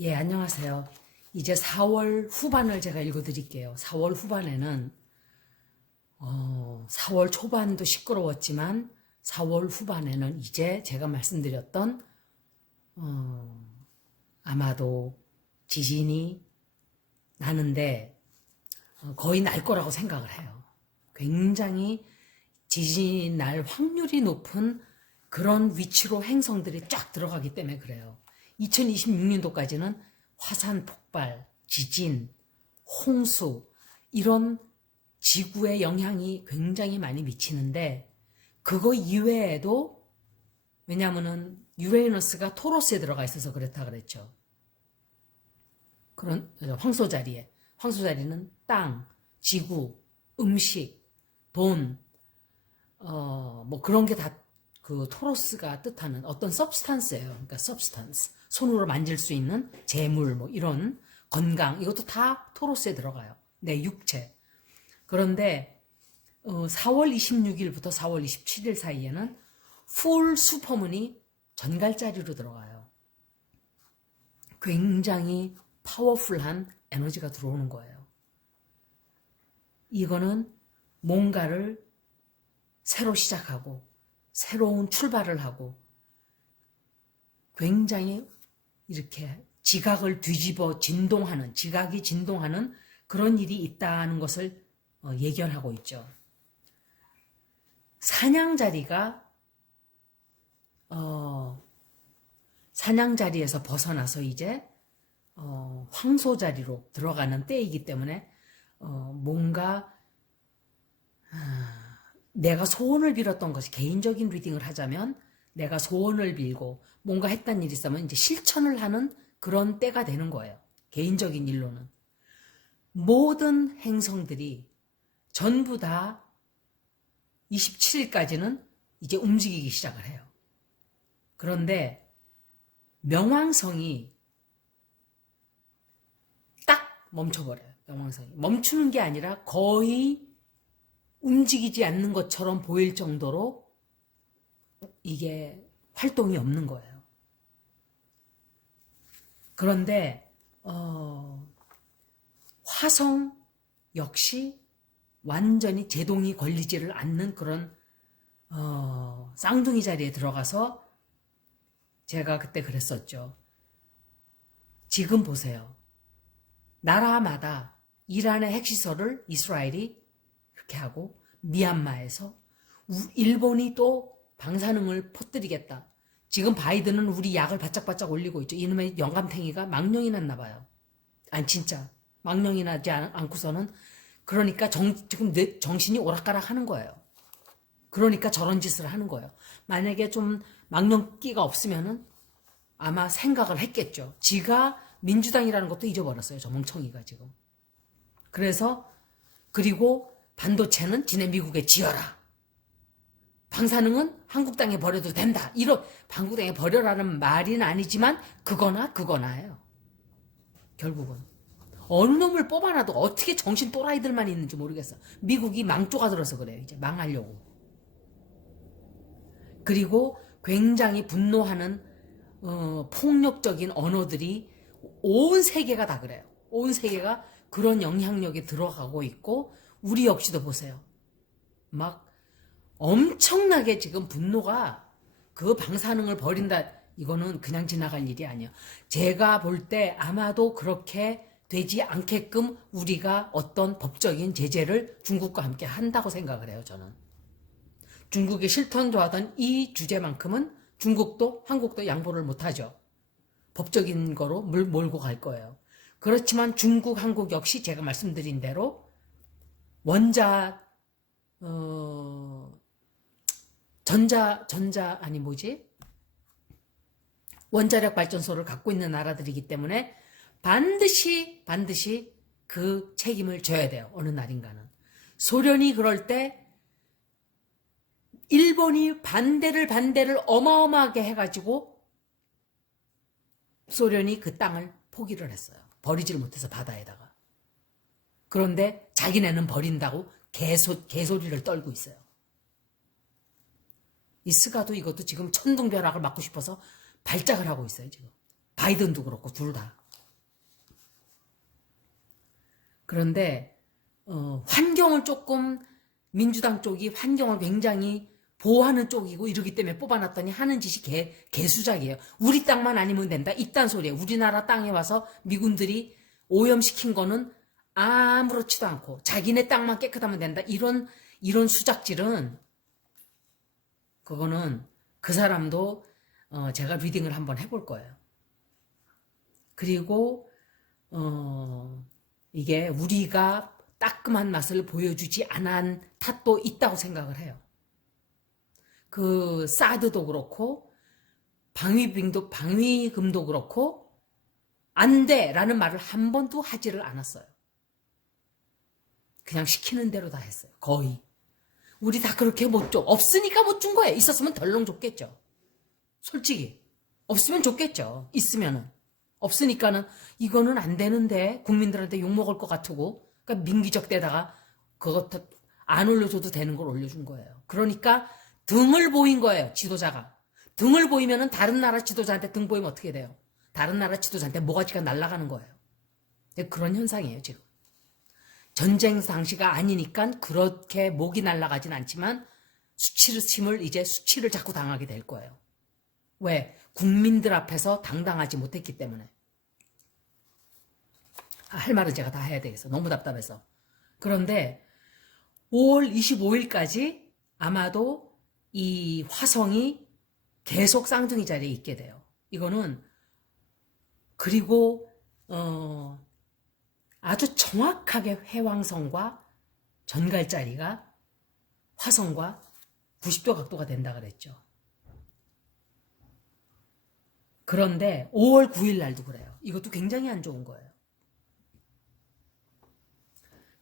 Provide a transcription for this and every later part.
예, 안녕하세요. 이제 4월 후반을 제가 읽어드릴게요. 4월 후반에는 4월 초반도 시끄러웠지만 4월 후반에는 이제 제가 말씀드렸던 아마도 지진이 나는데 거의 날 거라고 생각을 해요. 굉장히 지진이 날 확률이 높은 그런 위치로 행성들이 쫙 들어가기 때문에 그래요. 2026년도까지는 화산 폭발, 지진, 홍수 이런 지구에 영향이 굉장히 많이 미치는데 그거 이외에도 왜냐하면은 유레너스가 토로스에 들어가 있어서 그렇다 그랬죠. 그런 황소자리에 황소자리는 땅, 지구, 음식, 돈, 뭐 그런 게 다 그 토로스가 뜻하는 어떤 substance예요. 그러니까 substance. 손으로 만질 수 있는 재물, 뭐 이런 건강, 이것도 다 토로스에 들어가요. 내 육체. 그런데 4월 26일부터 4월 27일 사이에는 풀 슈퍼문이 전갈자리로 들어가요. 굉장히 파워풀한 에너지가 들어오는 거예요. 이거는 뭔가를 새로 시작하고 새로운 출발을 하고 굉장히 이렇게 지각을 뒤집어 진동하는, 지각이 진동하는 그런 일이 있다는 것을 예견하고 있죠. 사냥자리가 사냥자리에서 벗어나서 이제 황소자리로 들어가는 때이기 때문에 뭔가 내가 소원을 빌었던 것이 개인적인 리딩을 하자면 내가 소원을 빌고 뭔가 했던 일이 있으면 이제 실천을 하는 그런 때가 되는 거예요. 개인적인 일로는. 모든 행성들이 전부 다 27일까지는 이제 움직이기 시작을 해요. 그런데 명왕성이 딱 멈춰버려요. 명왕성이. 멈추는 게 아니라 거의 움직이지 않는 것처럼 보일 정도로 이게 활동이 없는 거예요. 그런데 화성 역시 완전히 제동이 걸리지를 않는 그런 쌍둥이 자리에 들어가서 제가 그때 그랬었죠. 지금 보세요. 나라마다 이란의 핵시설을 이스라엘이 이렇게 하고 미얀마에서 일본이 또 방사능을 퍼뜨리겠다. 지금 바이든은 우리 약을 바짝바짝 올리고 있죠. 이놈의 영감탱이가 망령이 났나 봐요. 아니 진짜 망령이 나지 않고서는 그러니까 지금 정신이 오락가락 하는 거예요. 그러니까 저런 짓을 하는 거예요. 만약에 좀 망령기가 없으면은 아마 생각을 했겠죠. 지가 민주당이라는 것도 잊어버렸어요. 저 멍청이가 지금. 그리고 반도체는 지네 미국에 지어라. 방사능은 한국 땅에 버려도 된다. 이런 한국 땅에 버려라는 말은 아니지만 그거나예요. 결국은. 어느 놈을 뽑아놔도 어떻게 정신 또라이들만 있는지 모르겠어. 미국이 망조가 들어서 그래요. 이제 망하려고. 그리고 굉장히 분노하는 폭력적인 언어들이 온 세계가 다 그래요. 온 세계가 그런 영향력에 들어가고 있고 우리 역시도 보세요. 막 엄청나게 지금 분노가 그 방사능을 버린다. 이거는 그냥 지나갈 일이 아니에요. 제가 볼 때 아마도 그렇게 되지 않게끔 우리가 어떤 법적인 제재를 중국과 함께 한다고 생각을 해요. 저는. 중국이 실천도 하던 이 주제만큼은 중국도 한국도 양보를 못하죠. 법적인 거로 몰고 갈 거예요. 그렇지만 중국, 한국 역시 제가 말씀드린 대로 원자력 발전소를 갖고 있는 나라들이기 때문에 반드시 그 책임을 져야 돼요. 어느 날인가는. 소련이 그럴 때 일본이 반대를 어마어마하게 해가지고 소련이 그 땅을 포기를 했어요. 버리지를 못해서 바다에다가. 그런데 자기네는 버린다고 개소리를 떨고 있어요. 이 스가도 이것도 지금 천둥벼락을 맞고 싶어서 발작을 하고 있어요. 지금 바이든도 그렇고 둘 다. 그런데 환경을 조금 민주당 쪽이 환경을 굉장히 보호하는 쪽이고 이러기 때문에 뽑아놨더니 하는 짓이 개수작이에요. 우리 땅만 아니면 된다. 이딴 소리예요. 우리나라 땅에 와서 미군들이 오염시킨 거는 아무렇지도 않고 자기네 땅만 깨끗하면 된다. 이런 수작질은 그거는 그 사람도 제가 리딩을 한번 해볼 거예요. 그리고 이게 우리가 따끔한 맛을 보여주지 않은 탓도 있다고 생각을 해요. 그 사드도 그렇고 방위금도 그렇고 안 돼라는 말을 한 번도 하지를 않았어요. 그냥 시키는 대로 다 했어요. 거의. 우리 다 그렇게 못 줘. 없으니까 못 준 거예요. 있었으면 덜렁 줬겠죠. 솔직히. 없으면 줬겠죠. 있으면은. 없으니까는 이거는 안 되는데 국민들한테 욕먹을 것 같고 그러니까 민기적 때다가 그것 안 올려줘도 되는 걸 올려준 거예요. 그러니까 등을 보인 거예요. 지도자가. 등을 보이면은 다른 나라 지도자한테 등 보이면 어떻게 돼요? 다른 나라 지도자한테 모가지가 날아가는 거예요. 그런 현상이에요. 지금. 전쟁 당시가 아니니까 그렇게 목이 날아가진 않지만 수치를 자꾸 당하게 될 거예요. 왜? 국민들 앞에서 당당하지 못했기 때문에. 할 말은 제가 다 해야 되겠어. 너무 답답해서. 그런데 5월 25일까지 아마도 이 화성이 계속 쌍둥이 자리에 있게 돼요. 이거는 그리고 아주 정확하게 회왕성과 전갈자리가 화성과 90도 각도가 된다 그랬죠. 그런데 5월 9일 날도 그래요. 이것도 굉장히 안 좋은 거예요.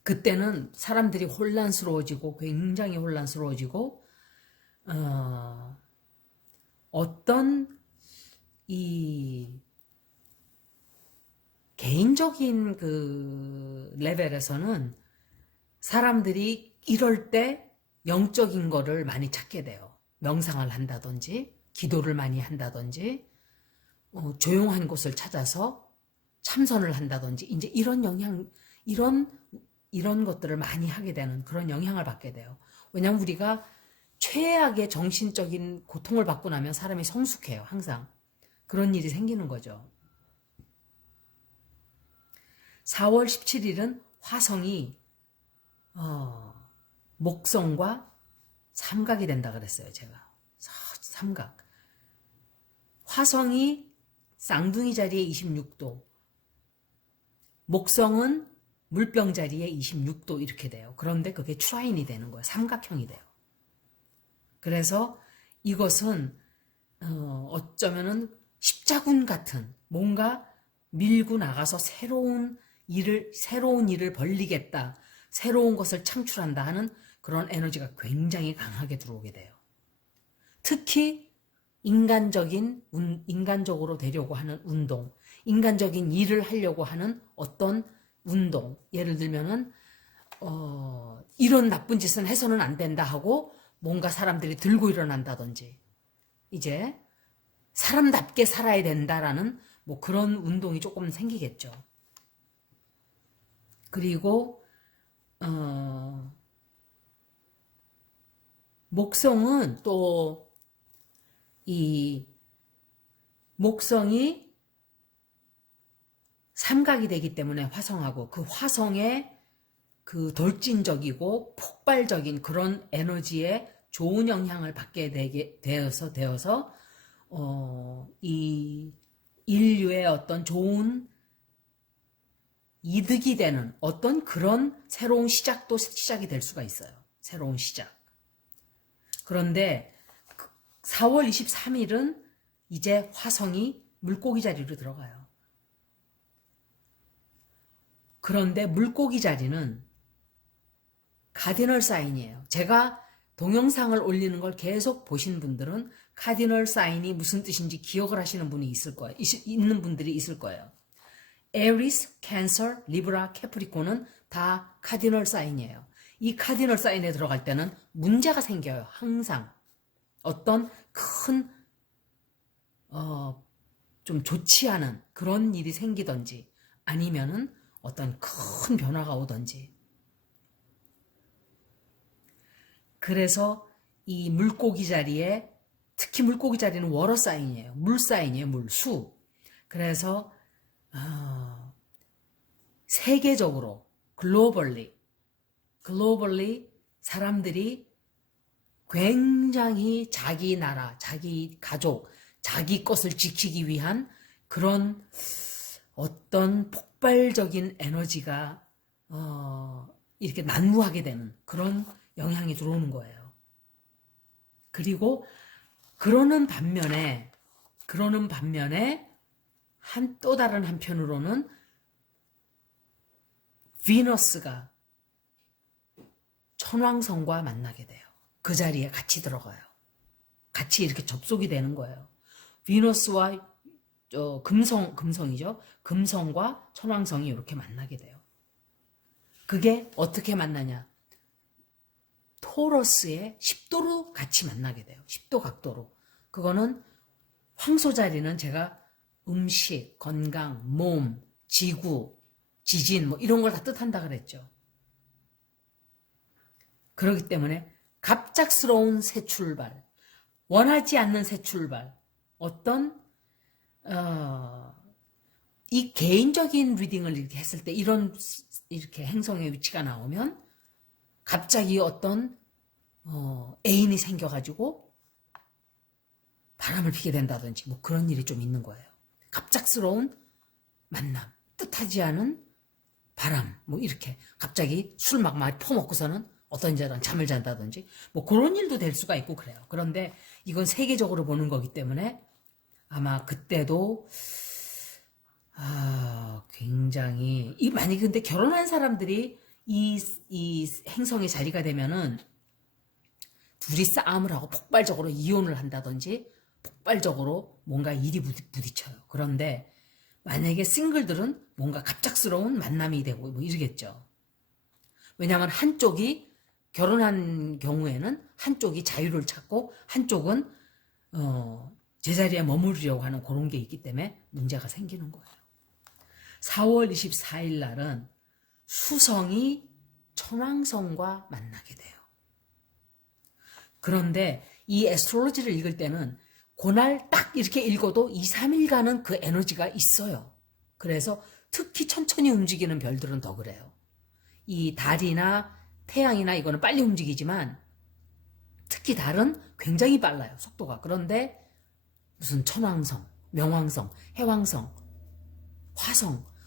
그때는 사람들이 혼란스러워지고 굉장히 혼란스러워지고 어떤 이 개인적인 그 레벨에서는 사람들이 이럴 때 영적인 거를 많이 찾게 돼요. 명상을 한다든지 기도를 많이 한다든지 조용한 곳을 찾아서 참선을 한다든지 이제 이런 것들을 많이 하게 되는 그런 영향을 받게 돼요. 왜냐하면 우리가 최악의 정신적인 고통을 받고 나면 사람이 성숙해요. 항상. 그런 일이 생기는 거죠. 4월 17일은 화성이 목성과 삼각이 된다 그랬어요. 제가. 삼각. 화성이 쌍둥이 자리에 26도, 목성은 물병 자리에 26도 이렇게 돼요. 그런데 그게 트라인이 되는 거예요. 삼각형이 돼요. 그래서 이것은 어쩌면은 십자군 같은 뭔가 밀고 나가서 새로운 일을 벌리겠다, 새로운 것을 창출한다 하는 그런 에너지가 굉장히 강하게 들어오게 돼요. 특히 인간적으로 되려고 하는 운동, 인간적인 일을 하려고 하는 어떤 운동, 예를 들면은 이런 나쁜 짓은 해서는 안 된다 하고 뭔가 사람들이 들고 일어난다든지 이제 사람답게 살아야 된다라는 뭐 그런 운동이 조금 생기겠죠. 그리고 목성은 또 이 목성이 삼각이 되기 때문에 화성하고 그 화성의 그 돌진적이고 폭발적인 그런 에너지에 좋은 영향을 받게 되어서 이 인류의 어떤 좋은 이득이 되는 어떤 그런 새로운 시작도 시작이 될 수가 있어요. 새로운 시작. 그런데 4월 23일은 이제 화성이 물고기 자리로 들어가요. 그런데 물고기 자리는 카디널 사인이에요. 제가 동영상을 올리는 걸 계속 보신 분들은 카디널 사인이 무슨 뜻인지 기억을 하시는 분이 있을 거예요. 있는 분들이 있을 거예요. 에리스, 캔서, 리브라, 캐프리콘은 다 카디널 사인이에요. 이 카디널 사인에 들어갈 때는 문제가 생겨요. 항상. 어떤 큰 좀 좋지 않은 그런 일이 생기든지 아니면은 어떤 큰 변화가 오든지. 그래서 이 물고기 자리에, 특히 물고기 자리는 워러 사인이에요. 물 사인이에요. 물, 수. 그래서 세계적으로 글로벌리 사람들이 굉장히 자기 나라, 자기 가족, 자기 것을 지키기 위한 그런 어떤 폭발적인 에너지가 이렇게 난무하게 되는 그런 영향이 들어오는 거예요. 그리고 그러는 반면에 또 다른 한편으로는 비너스가 천왕성과 만나게 돼요. 그 자리에 같이 들어가요. 같이 이렇게 접속이 되는 거예요. 비너스와 금성이죠. 금성과 천왕성이 이렇게 만나게 돼요. 그게 어떻게 만나냐? 토러스의 10도로 같이 만나게 돼요. 10도 각도로. 그거는 황소 자리는 제가 음식, 건강, 몸, 지구, 지진 뭐 이런 걸 다 뜻한다 그랬죠. 그렇기 때문에 갑작스러운 새 출발, 원하지 않는 새 출발, 어떤 이 개인적인 리딩을 이렇게 했을 때 이렇게 행성의 위치가 나오면 갑자기 어떤 애인이 생겨가지고 바람을 피게 된다든지 뭐 그런 일이 좀 있는 거예요. 갑작스러운 만남, 뜻하지 않은 바람, 뭐 이렇게 갑자기 술 막 많이 퍼먹고서는 어떤 여자랑 잠을 잔다든지 뭐 그런 일도 될 수가 있고 그래요. 그런데 이건 세계적으로 보는 거기 때문에 아마 그때도 굉장히 만약에 근데 결혼한 사람들이 이 행성의 자리가 되면은 둘이 싸움을 하고 폭발적으로 이혼을 한다든지 폭발적으로 뭔가 일이 부딪혀요. 그런데 만약에 싱글들은 뭔가 갑작스러운 만남이 되고 뭐 이러겠죠. 왜냐하면 한쪽이 결혼한 경우에는 한쪽이 자유를 찾고 한쪽은 제자리에 머무르려고 하는 그런 게 있기 때문에 문제가 생기는 거예요. 4월 24일 날은 수성이 천왕성과 만나게 돼요. 그런데 이 애스트롤로지를 읽을 때는 그날 딱 이렇게 읽어도 2, 3일간은 그 에너지가 있어요. 그래서 특히 천천히 움직이는 별들은 더 그래요. 이 달이나 태양이나 이거는 빨리 움직이지만 특히 달은 굉장히 빨라요. 속도가. 그런데 무슨 천왕성, 명왕성, 해왕성,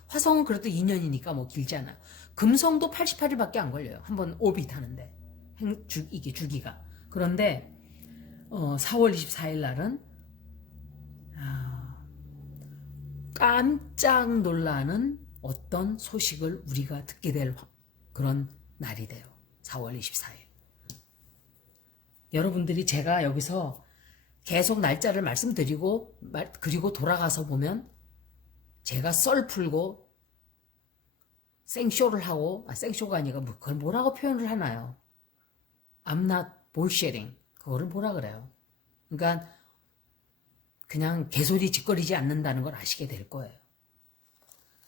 화성은 그래도 2년이니까 뭐 길지 않아요. 금성도 88일밖에 안 걸려요. 한번 오빗 하는데 이게 주기가. 그런데 4월 24일 날은 깜짝 놀라는 어떤 소식을 우리가 듣게 될 그런 날이 돼요. 4월 24일. 여러분들이 제가 여기서 계속 날짜를 말씀드리고 그리고 돌아가서 보면 제가 썰 풀고 생쇼를 하고 생쇼가 아니라 그걸 뭐라고 표현을 하나요? I'm not bullshitting. 그거를 뭐라 그래요? 그러니까 그냥 개소리 짓거리지 않는다는 걸 아시게 될 거예요.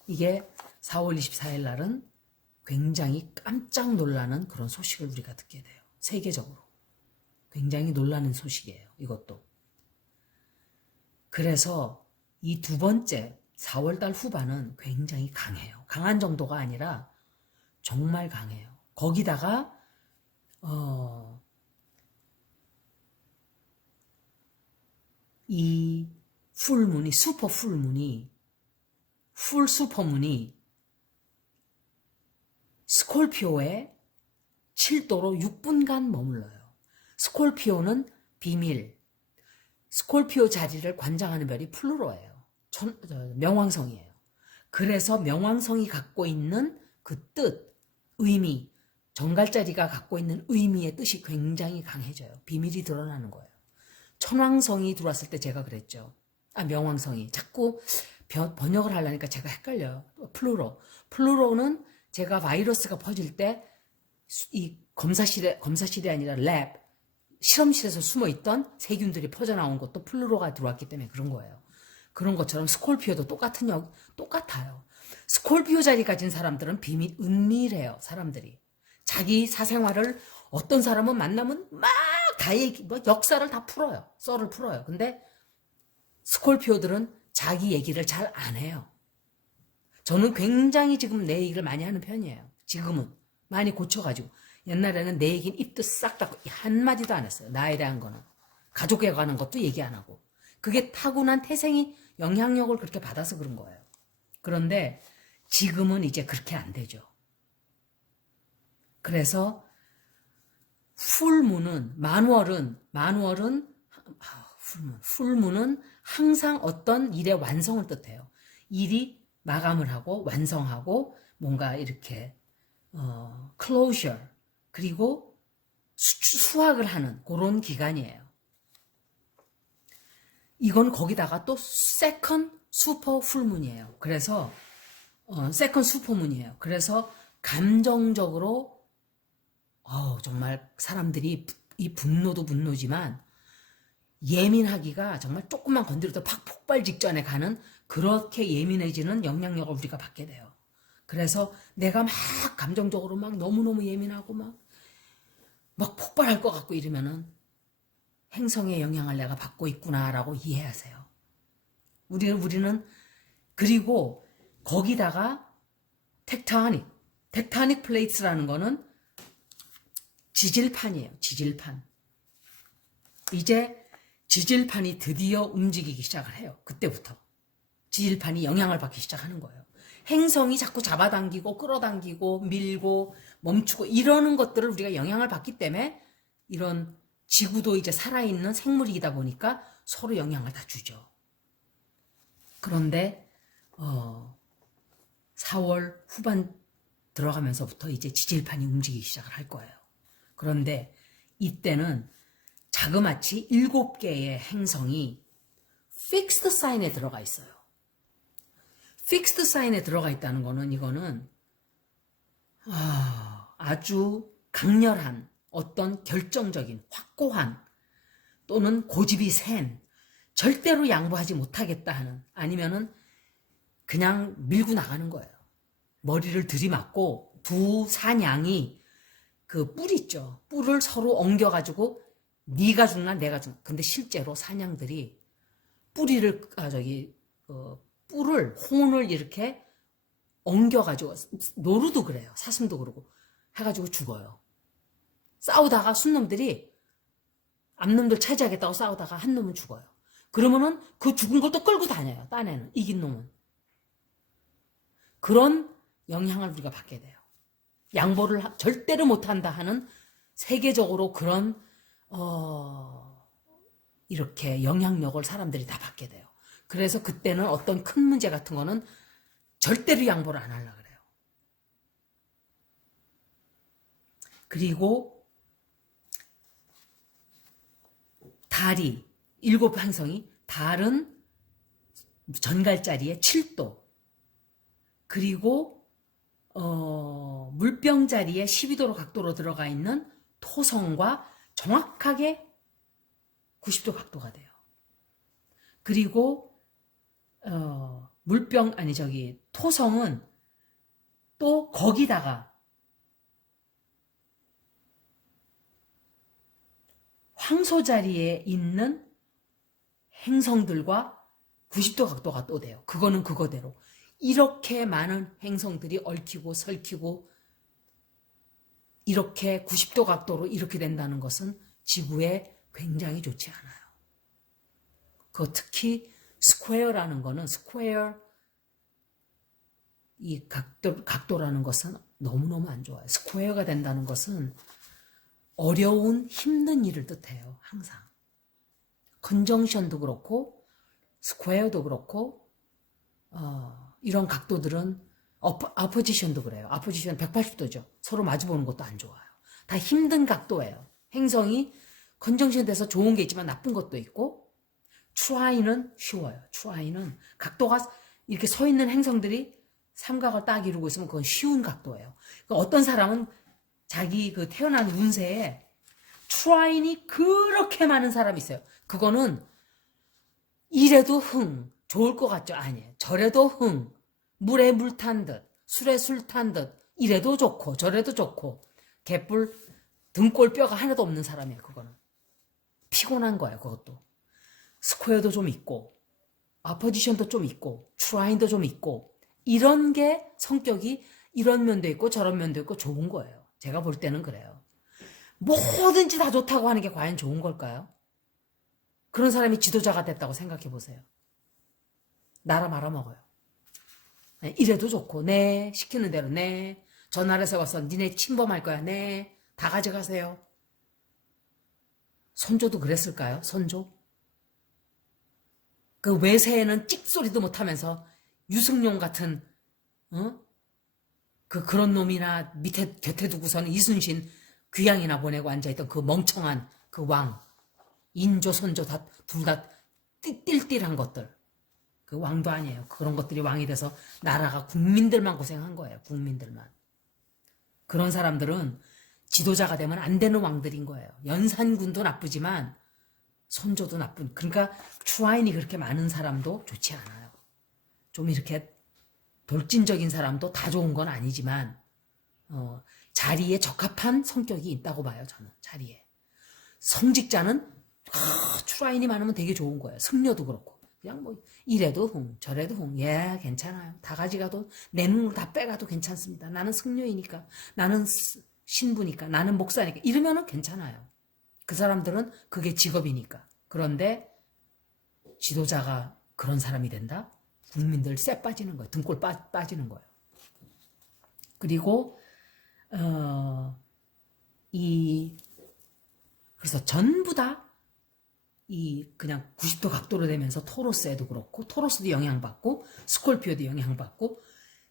이게 4월 24일 날은 굉장히 깜짝 놀라는 그런 소식을 우리가 듣게 돼요. 세계적으로. 굉장히 놀라는 소식이에요. 이것도. 그래서 이 두 번째 4월달 후반은 굉장히 강해요. 강한 정도가 아니라 정말 강해요. 거기다가 이 풀문이 풀 슈퍼문이 스콜피오에 7도로 6분간 머물러요. 스콜피오는 비밀. 스콜피오 자리를 관장하는 별이 플루로예요. 명왕성이에요. 그래서 명왕성이 갖고 있는 그 뜻, 의미, 정갈자리가 갖고 있는 의미의 뜻이 굉장히 강해져요. 비밀이 드러나는 거예요. 천왕성이 들어왔을 때 제가 그랬죠. 명왕성이. 자꾸 번역을 하려니까 제가 헷갈려요. 플루로는 제가 바이러스가 퍼질 때 이 검사실이 아니라 랩, 실험실에서 숨어있던 세균들이 퍼져나온 것도 플루로가 들어왔기 때문에 그런 거예요. 그런 것처럼 스콜피오도 똑같아요. 스콜피오 자리 가진 사람들은 은밀해요, 사람들이. 자기 사생활을 어떤 사람은 만나면 막 다 역사를 다 풀어요. 썰을 풀어요. 근데 스콜피오들은 자기 얘기를 잘 안 해요. 저는 굉장히 지금 내 얘기를 많이 하는 편이에요. 지금은. 많이 고쳐가지고. 옛날에는 내 얘기는 입도 싹 닫고 한마디도 안 했어요. 나에 대한 거는. 가족에 관한 것도 얘기 안 하고. 그게 타고난 태생이 영향력을 그렇게 받아서 그런 거예요. 그런데 지금은 이제 그렇게 안 되죠. 그래서 풀문은 항상 어떤 일의 완성을 뜻해요. 일이 마감을 하고 완성하고 뭔가 이렇게 closure 그리고 수확을 하는 그런 기간이에요. 이건 거기다가 또 second super 풀문이에요. 그래서 second super문이에요. 그래서 감정적으로 정말 사람들이 이 분노도 분노지만 예민하기가 정말 조금만 건드려도 팍 폭발 직전에 가는 그렇게 예민해지는 영향력을 우리가 받게 돼요. 그래서 내가 막 감정적으로 막 너무너무 예민하고 막 폭발할 것 같고 이러면은 행성의 영향을 내가 받고 있구나라고 이해하세요. 우리는 그리고 거기다가 텍토닉 플레이트라는 거는 지질판이에요. 지질판. 이제 지질판이 드디어 움직이기 시작을 해요. 그때부터. 지질판이 영향을 받기 시작하는 거예요. 행성이 자꾸 잡아당기고 끌어당기고 밀고 멈추고 이러는 것들을 우리가 영향을 받기 때문에 이런 지구도 이제 살아있는 생물이다 보니까 서로 영향을 다 주죠. 그런데 4월 후반 들어가면서부터 이제 지질판이 움직이기 시작을 할 거예요. 그런데 이때는 자그마치 7개의 행성이 fixed sign에 들어가 있어요. fixed sign에 들어가 있다는 거는 이거는 아주 강렬한 어떤 결정적인 확고한 또는 고집이 센 절대로 양보하지 못하겠다 하는 아니면은 그냥 밀고 나가는 거예요. 머리를 들이맞고 두 사냥이 그 뿔 있죠. 뿔을 서로 엉겨가지고 네가 죽나 내가 죽나. 근데 실제로 사냥들이 뿔을 혼을 이렇게 엉겨가지고 노루도 그래요. 사슴도 그러고 해가지고 죽어요. 싸우다가 순놈들이 앞놈들 차지하겠다고 싸우다가 한 놈은 죽어요. 그러면은 그 죽은 걸 또 끌고 다녀요. 딴에는 이긴 놈은. 그런 영향을 우리가 받게 돼요. 양보를 절대로 못한다 하는 세계적으로 그런 이렇게 영향력을 사람들이 다 받게 돼요. 그래서 그때는 어떤 큰 문제 같은 거는 절대로 양보를 안 하려고 그래요. 그리고 달이 7행성이 달은 전갈자리에 7도 그리고 물병 자리에 12도로 각도로 들어가 있는 토성과 정확하게 90도 각도가 돼요. 그리고 토성은 또 거기다가 황소 자리에 있는 행성들과 90도 각도가 또 돼요. 그거는 그거대로. 이렇게 많은 행성들이 얽히고 설키고 이렇게 90도 각도로 이렇게 된다는 것은 지구에 굉장히 좋지 않아요. 특히 스퀘어라는 거는 이 각도라는 것은 너무너무 안 좋아요. 스퀘어가 된다는 것은 어려운 힘든 일을 뜻해요. 항상. 컨정션도 그렇고 스퀘어도 그렇고 이런 각도들은 아포지션도 그래요. 아포지션 180도죠. 서로 마주보는 것도 안 좋아요. 다 힘든 각도예요. 행성이 컨정션 돼서 좋은 게 있지만 나쁜 것도 있고 트라이는 쉬워요. 트라이는 각도가 이렇게 서 있는 행성들이 삼각을 딱 이루고 있으면 그건 쉬운 각도예요. 그러니까 어떤 사람은 자기 그 태어난 운세에 트라인이 그렇게 많은 사람이 있어요. 그거는 이래도 흥, 좋을 것 같죠? 아니에요. 저래도 흥, 물에 물 탄 듯, 술에 술 탄 듯, 이래도 좋고 저래도 좋고 개뿔 등골 뼈가 하나도 없는 사람이에요. 그거는 피곤한 거예요. 그것도 스퀘어도 좀 있고 아포지션도 좀 있고 트라인도 좀 있고 이런 게 성격이 이런 면도 있고 저런 면도 있고 좋은 거예요. 제가 볼 때는 그래요. 뭐든지 다 좋다고 하는 게 과연 좋은 걸까요? 그런 사람이 지도자가 됐다고 생각해 보세요. 나라 말아먹어요. 이래도 좋고 네 시키는 대로 네 전화해서 와서 니네 침범할 거야 네 다 가져가세요. 선조도 그랬을까요? 선조? 그 외세에는 찍소리도 못하면서 유승용 같은 그런 놈이나 밑에 곁에 두고서는 이순신 귀양이나 보내고 앉아있던 그 멍청한 그 왕 인조 선조 다 둘 다 띨띨한 것들 그 왕도 아니에요. 그런 것들이 왕이 돼서 나라가 국민들만 고생한 거예요. 국민들만. 그런 사람들은 지도자가 되면 안 되는 왕들인 거예요. 연산군도 나쁘지만 선조도 나쁜. 그러니까 트라인이 그렇게 많은 사람도 좋지 않아요. 좀 이렇게 돌진적인 사람도 다 좋은 건 아니지만 자리에 적합한 성격이 있다고 봐요. 저는 자리에. 성직자는 트라인이 많으면 되게 좋은 거예요. 승려도 그렇고. 그냥 뭐 이래도 저래도 예 괜찮아요. 다 가져가도 내 눈으로 다 빼가도 괜찮습니다. 나는 승려이니까 나는 신부니까 나는 목사니까 이러면은 괜찮아요. 그 사람들은 그게 직업이니까. 그런데 지도자가 그런 사람이 된다? 국민들 쎄 빠지는 거예요. 등골 빠지는 거예요. 그리고 그래서 전부 다 그냥 90도 각도로 되면서 토로스에도 그렇고 토로스도 영향받고 스콜피오도 영향받고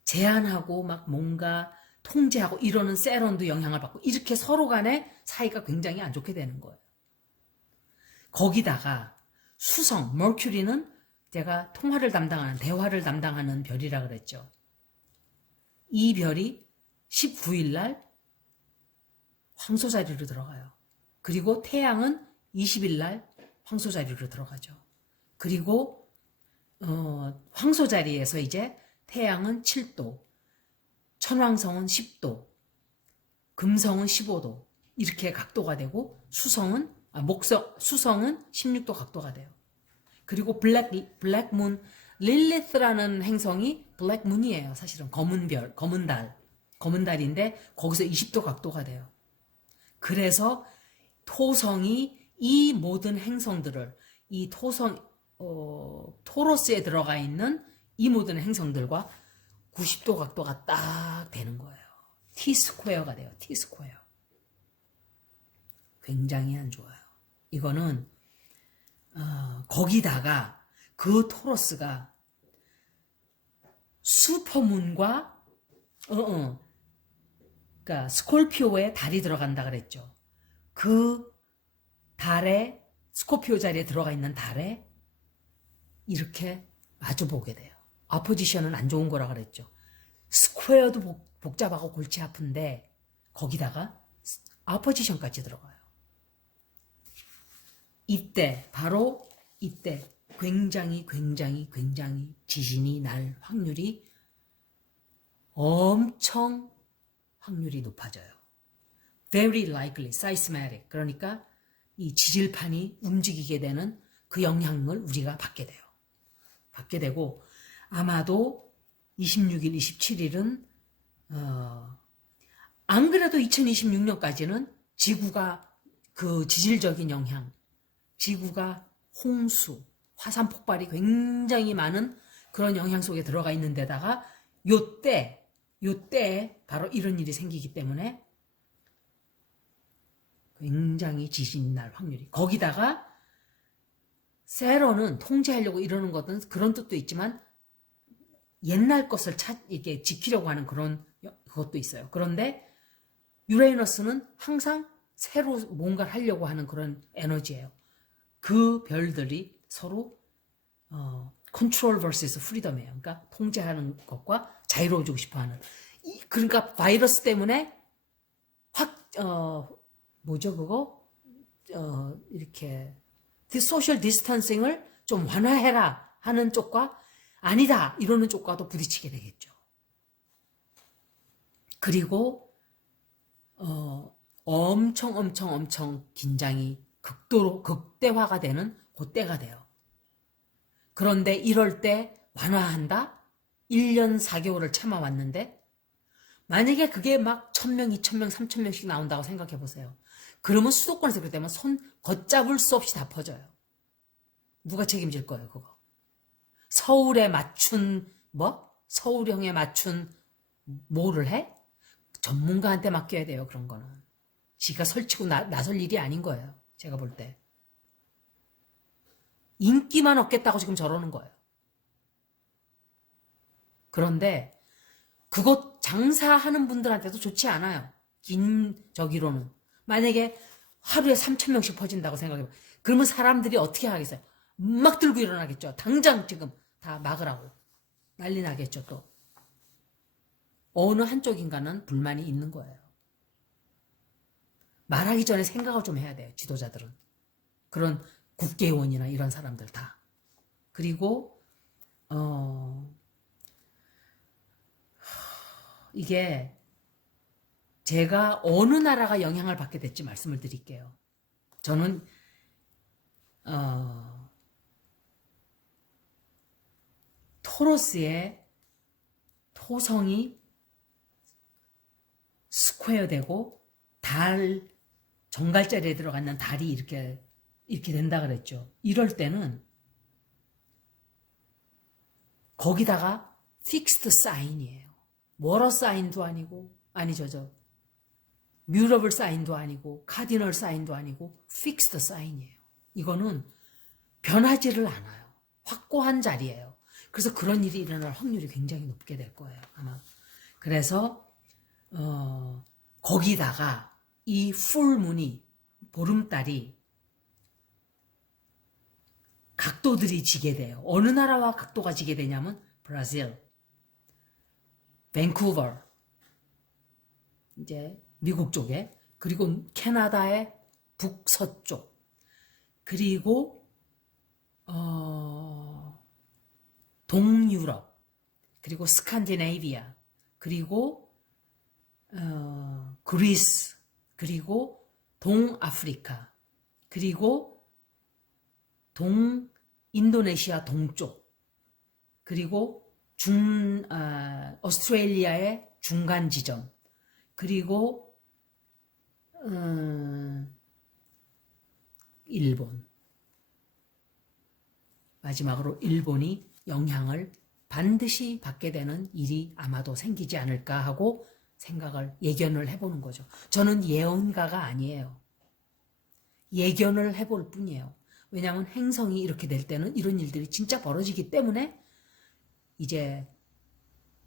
제한하고 막 뭔가 통제하고 이러는 세론도 영향을 받고 이렇게 서로 간에 사이가 굉장히 안 좋게 되는 거예요. 거기다가 수성, 머큐리는 제가 통화를 담당하는 대화를 담당하는 별이라 그랬죠. 이 별이 19일 날 황소 자리로 들어가요. 그리고 태양은 20일 날 황소 자리로 들어가죠. 그리고 황소 자리에서 이제 태양은 7도, 천왕성은 10도, 금성은 15도 이렇게 각도가 되고 수성은 16도 각도가 돼요. 그리고 블랙문 릴리스라는 행성이 블랙문이에요. 사실은 검은 별, 검은 달인데 거기서 20도 각도가 돼요. 그래서 토성이 이 모든 행성들을 이 토로스에 들어가 있는 이 모든 행성들과 90도 각도가 딱 되는 거예요. T-스퀘어가 돼요. T-스퀘어. 굉장히 안 좋아요. 이거는 거기다가 그 토로스가 슈퍼문과 그러니까 스콜피오에 달이 들어간다 그랬죠. 그 달에 스콜피오 자리에 들어가 있는 달에 이렇게 마주보게 돼요. 어포지션은 안 좋은 거라 그랬죠. 스퀘어도 복잡하고 골치 아픈데 거기다가 어포지션까지 들어가요. 바로 이때 굉장히 지진이 날 확률이 엄청 확률이 높아져요. Very likely, seismic. 그러니까 이 지질판이 움직이게 되는 그 영향을 우리가 받게 돼요. 받게 되고 아마도 26일, 27일은 안 그래도 2026년까지는 지구가 그 지질적인 영향, 지구가 홍수, 화산 폭발이 굉장히 많은 그런 영향 속에 들어가 있는 데다가 요때 바로 이런 일이 생기기 때문에 굉장히 지진이 날 확률이. 거기다가 세론은 통제하려고 이러는 것은 그런 뜻도 있지만 옛날 것을 이렇게 지키려고 하는 그것도 있어요. 그런데 유레이너스는 항상 새로 뭔가를 하려고 하는 그런 에너지예요. 그 별들이 서로 컨트롤 vs 프리덤이에요. 그러니까 통제하는 것과 자유로워지고 싶어하는. 그러니까 바이러스 때문에 뭐죠 그거? 이렇게 소셜 디스턴싱을 좀 완화해라 하는 쪽과 아니다 이러는 쪽과도 부딪히게 되겠죠. 그리고 엄청 긴장이 극도로 극대화가 되는 그때가 돼요. 그런데 이럴 때 완화한다? 1년 4개월을 참아왔는데 만약에 그게 막 1000명, 2000명, 3000명씩 나온다고 생각해 보세요. 그러면 수도권에서 그렇게 되면 손 걷잡을 수 없이 다 퍼져요. 누가 책임질 거예요, 그거? 서울에 맞춘 서울형에 맞춘 뭐를 해? 전문가한테 맡겨야 돼요, 그런 거는. 지가 설치고 나설 일이 아닌 거예요, 제가 볼 때. 인기만 얻겠다고 지금 저러는 거예요. 그런데 그것 장사하는 분들한테도 좋지 않아요. 긴 저기로는. 만약에 하루에 3000명씩 퍼진다고 생각해봐. 그러면 사람들이 어떻게 하겠어요? 막 들고 일어나겠죠. 당장 지금 다 막으라고. 난리 나겠죠, 또. 어느 한쪽인가는 불만이 있는 거예요. 말하기 전에 생각을 좀 해야 돼요, 지도자들은. 그런 국회의원이나 이런 사람들 다. 그리고 이게 제가 어느 나라가 영향을 받게 됐지 말씀을 드릴게요. 저는 토로스의 토성이 스퀘어 되고 달 정갈자리에 들어가는 달이 이렇게 된다 그랬죠. 이럴 때는 거기다가 픽스드 사인이에요. 워러 사인도 아니고 뮤러블 사인도 아니고 카디널 사인도 아니고 픽스드 사인이에요. 이거는 변하지를 않아요. 확고한 자리예요. 그래서 그런 일이 일어날 확률이 굉장히 높게 될 거예요, 아마. 그래서 거기다가 이 풀문이 보름달이 각도들이 지게 돼요. 어느 나라와 각도가 지게 되냐면 브라질, 밴쿠버, 이제 미국 쪽에, 그리고 캐나다의 북서쪽, 그리고 동유럽, 그리고 스칸디네이비아, 그리고 그리스, 그리고 동아프리카, 그리고 인도네시아 동쪽, 그리고 오스트레일리아의 중간 지점, 그리고 일본, 마지막으로 일본이 영향을 반드시 받게 되는 일이 아마도 생기지 않을까 하고 예견을 해보는 거죠. 저는 예언가가 아니에요. 예견을 해볼 뿐이에요. 왜냐하면 행성이 이렇게 될 때는 이런 일들이 진짜 벌어지기 때문에 이제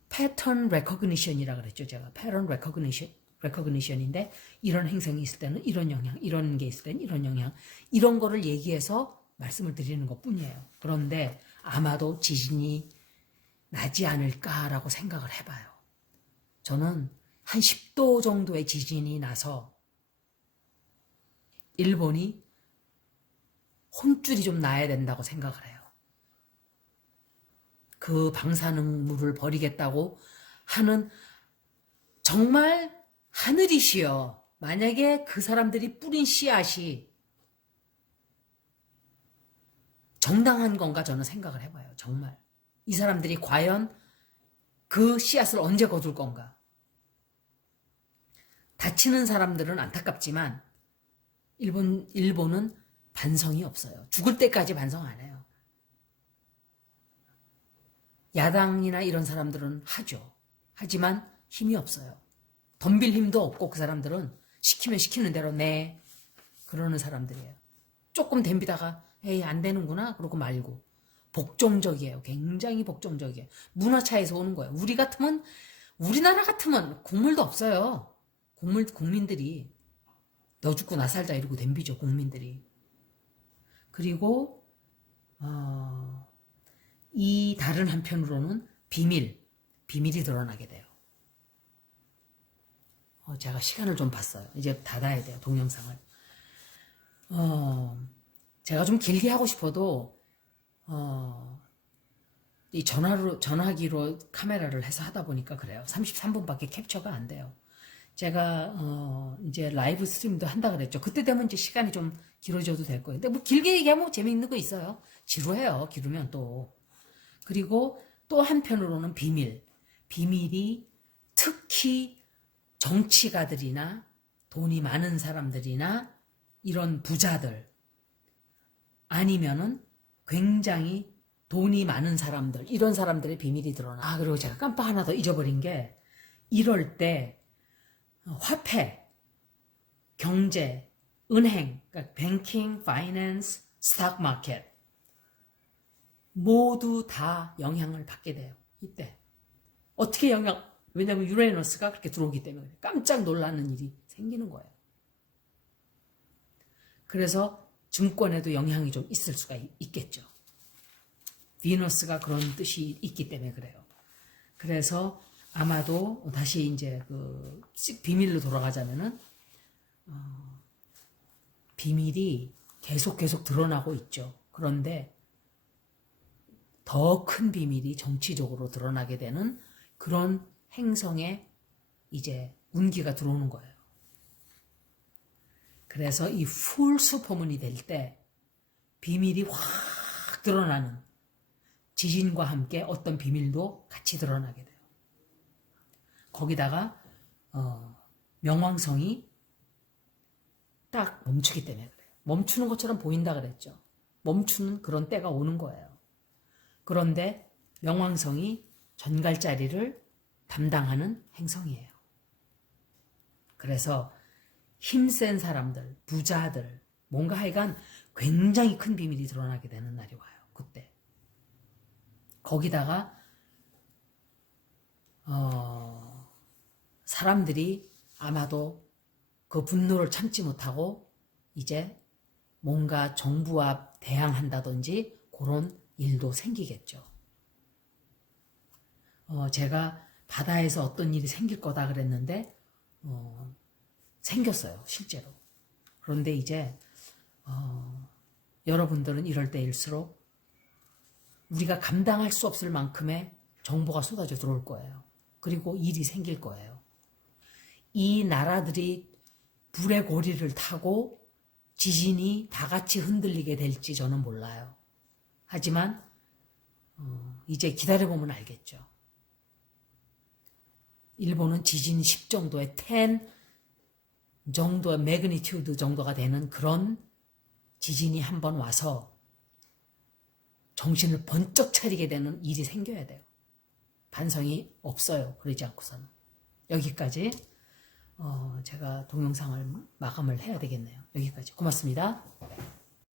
패턴 레코그니션이라 그랬죠. 제가 패턴 레코그니션인데 이런 행성이 있을 때는 이런 영향, 이런 게 있을 때는 이런 영향, 이런 거를 얘기해서 말씀을 드리는 것 뿐이에요. 그런데 아마도 지진이 나지 않을까라고 생각을 해봐요. 저는 한 10도 정도의 지진이 나서 일본이 혼줄이 좀 나야 된다고 생각을 해요. 그 방사능물을 버리겠다고 하는 정말 하늘이시여. 만약에 그 사람들이 뿌린 씨앗이 정당한 건가 저는 생각을 해봐요. 정말. 이 사람들이 과연 그 씨앗을 언제 거둘 건가. 다치는 사람들은 안타깝지만 일본은 반성이 없어요. 죽을 때까지 반성 안 해요. 야당이나 이런 사람들은 하죠. 하지만 힘이 없어요. 덤빌 힘도 없고 그 사람들은 시키면 시키는 대로 네 그러는 사람들이에요. 조금 덤비다가 에이 안 되는구나 그러고 말고 복종적이에요. 굉장히 복종적이에요. 문화 차이에서 오는 거예요. 우리나라 같으면 국물도 없어요. 국민들이 너 죽고 나 살자 이러고 덤비죠. 국민들이. 그리고 이 다른 한편으로는 비밀이 드러나게 돼요. 제가 시간을 좀 봤어요. 이제 닫아야 돼요. 동영상을. 제가 좀 길게 하고 싶어도 이 전화기로 카메라를 해서 하다 보니까 그래요. 33분밖에 캡처가 안 돼요. 제가 이제 라이브 스트림도 한다 그랬죠. 그때 되면 이제 시간이 좀 길어져도 될 거예요. 근데 뭐 길게 얘기하면 재미있는 거 있어요. 지루해요. 기르면 또. 그리고 또 한편으로는 비밀이 특히 정치가들이나 돈이 많은 사람들이나 이런 부자들 아니면은 굉장히 돈이 많은 사람들 이런 사람들의 비밀이 드러나. 아, 그리고 제가 깜빡 하나 더 잊어버린 게 이럴 때 화폐, 경제, 은행, 그러니까 뱅킹, 파이낸스, 스탁 마켓 모두 다 영향을 받게 돼요. 이때 어떻게 왜냐하면 유레너스가 그렇게 들어오기 때문에 깜짝 놀라는 일이 생기는 거예요. 그래서 증권에도 영향이 좀 있을 수가 있겠죠. 비너스가 그런 뜻이 있기 때문에 그래요. 그래서 아마도 다시 이제 그 비밀로 돌아가자면은 비밀이 계속 드러나고 있죠. 그런데 더 큰 비밀이 정치적으로 드러나게 되는 그런 행성에 이제 운기가 들어오는 거예요. 그래서 이 풀 슈퍼문이 될 때 비밀이 확 드러나는 지진과 함께 어떤 비밀도 같이 드러나게 돼요. 거기다가 명왕성이 딱 멈추기 때문에 그래요. 멈추는 것처럼 보인다 그랬죠. 멈추는 그런 때가 오는 거예요. 그런데 명왕성이 전갈자리를 담당하는 행성이에요. 그래서 힘센 사람들, 부자들, 뭔가 하여간 굉장히 큰 비밀이 드러나게 되는 날이 와요. 그때. 거기다가 사람들이 아마도 그 분노를 참지 못하고 이제 뭔가 정부와 대항한다든지 그런 일도 생기겠죠. 제가 바다에서 어떤 일이 생길 거다 그랬는데 생겼어요. 실제로. 그런데 이제 여러분들은 이럴 때일수록 우리가 감당할 수 없을 만큼의 정보가 쏟아져 들어올 거예요. 그리고 일이 생길 거예요. 이 나라들이 불의 고리를 타고 지진이 다 같이 흔들리게 될지 저는 몰라요. 하지만 이제 기다려보면 알겠죠. 일본은 지진 10 정도의 10 정도의 매그니튜드 정도가 되는 그런 지진이 한번 와서 정신을 번쩍 차리게 되는 일이 생겨야 돼요. 반성이 없어요. 그러지 않고서는. 여기까지 제가 동영상을 마감을 해야 되겠네요. 여기까지. 고맙습니다.